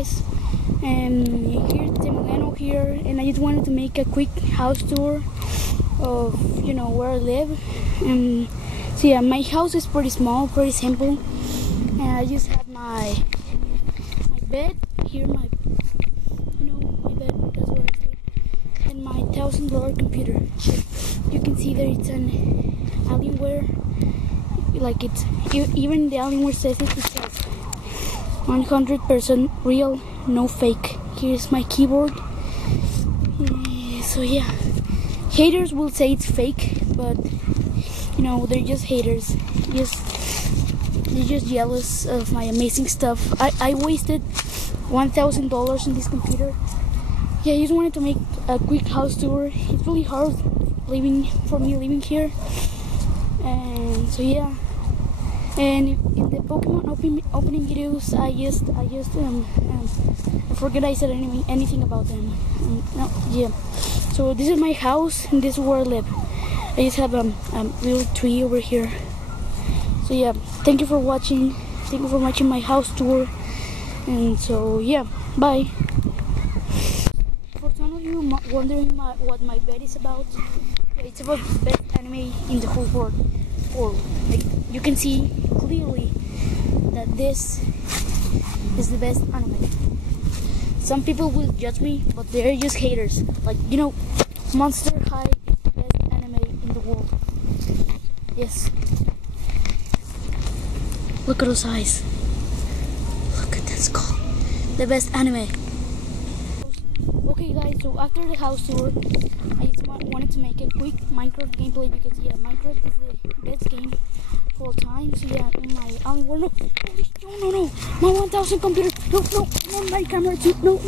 guys, and here's Timoleno here, and I just wanted to make a quick house tour of where I live. And so yeah, my house is pretty small, pretty simple, and I just have my bed here, my bed, that's where I sleep, and my $1,000 computer. You can see there it's an Alienware, like it's even the Alienware says it says 100% real, no fake. Here's my keyboard. So yeah, haters will say it's fake, but they're just haters. They're just jealous of my amazing stuff. I wasted $1,000 on this computer. Yeah, I just wanted to make a quick house tour. It's really hard living here, and so yeah. And in the Pokemon opening videos, I forget I said anything about them. No, yeah. So this is my house, and this is where I live. I just have a little tree over here. So yeah, thank you for watching. Thank you for watching my house tour. And so yeah, bye. For some of you wondering what my bed is about, it's about the best anime in the whole world. Like, you can see clearly that this is the best anime. Some people will judge me, but they're just haters. Like, Monster High is the best anime in the world. Yes. Look at those eyes. Look at that skull. The best anime. Okay guys, so after the house tour, I just wanted to make a quick Minecraft gameplay, because yeah, Minecraft is the best game for all time. So yeah, in my Alienware, no, my 1,000 computer, no, my camera too, no.